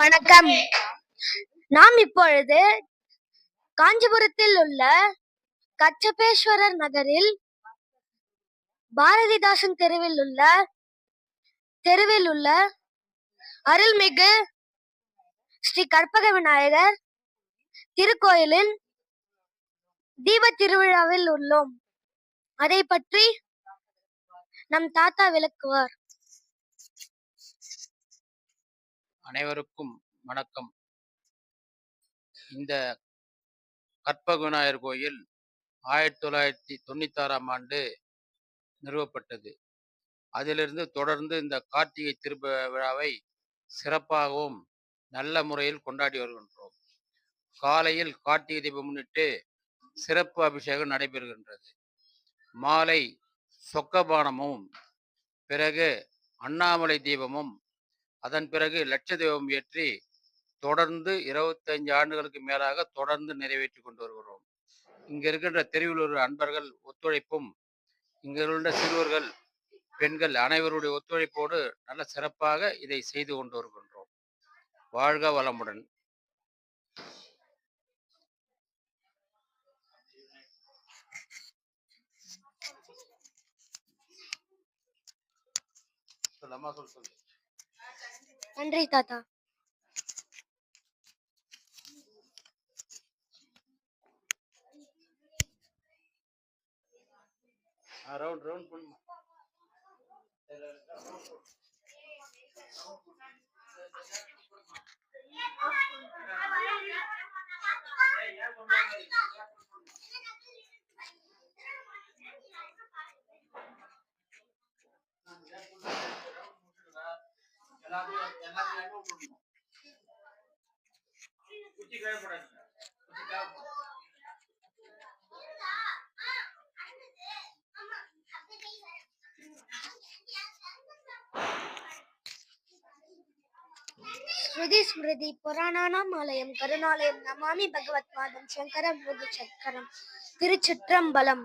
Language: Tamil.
வணக்கம். நாம் இப்பொழுது காஞ்சிபுரத்தில் உள்ள கச்சபேஸ்வரர் நகரில் பாரதிதாசன் தெருவில் உள்ள அருள்மிகு ஸ்ரீ கற்பக விநாயகர் திருக்கோயிலில் தீப திருவிழாவில் உள்ளோம். அதை பற்றி நம் தாத்தா விளக்குவார். அனைவருக்கும் வணக்கம். இந்த கற்பக விநாயகர் கோயில் 1996ஆம் ஆண்டு நிறுவப்பட்டது. அதிலிருந்து தொடர்ந்து இந்த கார்த்திகை திருவிழாவை சிறப்பாகவும் நல்ல முறையில் கொண்டாடி வருகின்றோம். காலையில் கார்த்திகை தீபம் முன்னிட்டு சிறப்பு அபிஷேகம் நடைபெறுகின்றது. மாலை சொக்கபானமும், பிறகு அண்ணாமலை தீபமும், அதன் பிறகு லட்ச தீபம் ஏற்றி தொடர்ந்து 25 ஆண்டுகளுக்கு மேலாக தொடர்ந்து நிறைவேற்றி கொண்டு வருகிறோம். இங்க இருக்கின்ற தெருவில் உள்ள அன்பர்கள் ஒத்துழைப்பும், இங்க உள்ள சிறுவர்கள், பெண்கள் அனைவருடைய ஒத்துழைப்போடு நல்ல சிறப்பாக இதை செய்து கொண்டு வருகின்றோம். வாழ்க வளமுடன். நன்றி தாத்தா. ரவுண்ட் ரவுண்ட் பண்ணுமா. ஸ்ருதி ஸ்மிருதி புராணானாம் ஆலயம் கருணாலயம் நமாமி பகவத் பாதம் சங்கரம் முது சக்கரம். திருச்சிற்றம்பலம்.